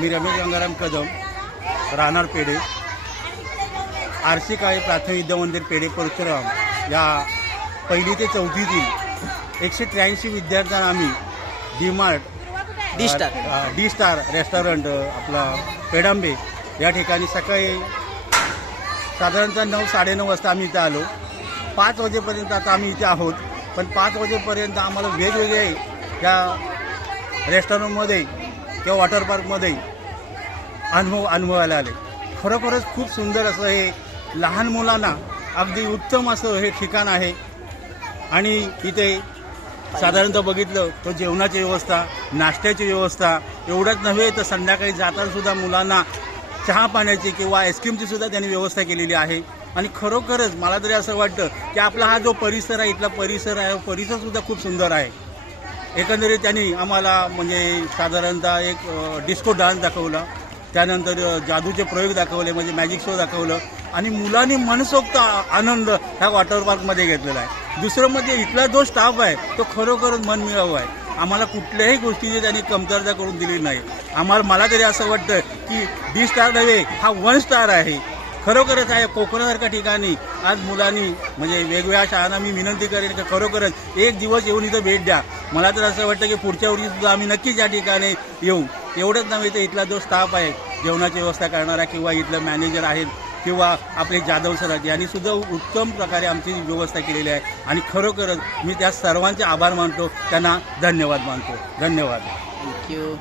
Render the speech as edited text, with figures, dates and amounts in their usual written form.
मी रमेश गंगाराम कदम, राहणार पेढे, आरसी काळे प्राथमिक विद्यामंदिर पेढे परशुराम या 1ली ते 4थीतील 183 विद्यार्थ्यांना आम्ही डी स्टार रेस्टॉरंट आपला पेडांबे या ठिकाणी सकाळी साधारणतः 9-9:30 वाजता आम्ही इथे आलो. 5 वाजेपर्यंत आता आम्ही इथे आहोत. पण 5 वाजेपर्यंत आम्हाला वेगवेगळे या रेस्टॉरंटमध्ये किंवा वॉटर पार्कमध्ये अनुभवायला आले. खरोखरच खूप सुंदर असं हे लहान मुलांना अगदी उत्तम असं हे ठिकाण आहे. आणि इथे साधारणतः बघितलं तर जेवणाची व्यवस्था, नाश्त्याची व्यवस्था एवढंच नव्हे तर संध्याकाळी जाताना सुद्धा मुलांना चहा पाण्याची किंवा आईस्क्रीमची सुद्धा त्यांनी व्यवस्था केलेली आहे. आणि खरोखरच मला तरी असं वाटतं की आपला हा जो परिसर आहे, इथला परिसर आहे, परिसरसुद्धा खूप सुंदर आहे. एकंदरीत त्यांनी आम्हाला म्हणजे साधारणतः एक डिस्को डान्स दाखवला, त्यानंतर जादूचे प्रयोग दाखवले, म्हणजे मॅजिक शो दाखवलं आणि मुलांनी मनसोक्त आनंद ह्या वॉटर पार्कमध्ये घेतलेला आहे. दुसरं म्हणजे इथला जो स्टाफ आहे तो खरोखरच मनमिळावू आहे. आम्हाला कुठल्याही गोष्टीची त्यांनी कमतरता करून दिली नाही. मला तरी असं वाटतं की डी स्टार नव्हे, हा 1 स्टार आहे. खरोखरच आहे कोकणासारख्या ठिकाणी आज मुलांनी म्हणजे वेगवेगळ्या शाळांना मी विनंती करेन की खरोखरच एक दिवस येऊन इथं भेट द्या. मला तर असं वाटतं की पुढच्या वर्षीसुद्धा आम्ही नक्कीच या ठिकाणी येऊ. एवढंच नव्हे तर इथला जो स्टाफ आहे जेवणाची व्यवस्था करणारा किंवा इथलं मॅनेजर आहेत किंवा आपले जाधव सर यांनी सुद्धा उत्तम प्रकारे आमची व्यवस्था केलेली आहे. आणि खरोखरच मी त्या सर्वांचे आभार मानतो, त्यांना धन्यवाद मानतो. धन्यवाद. थँक्यू.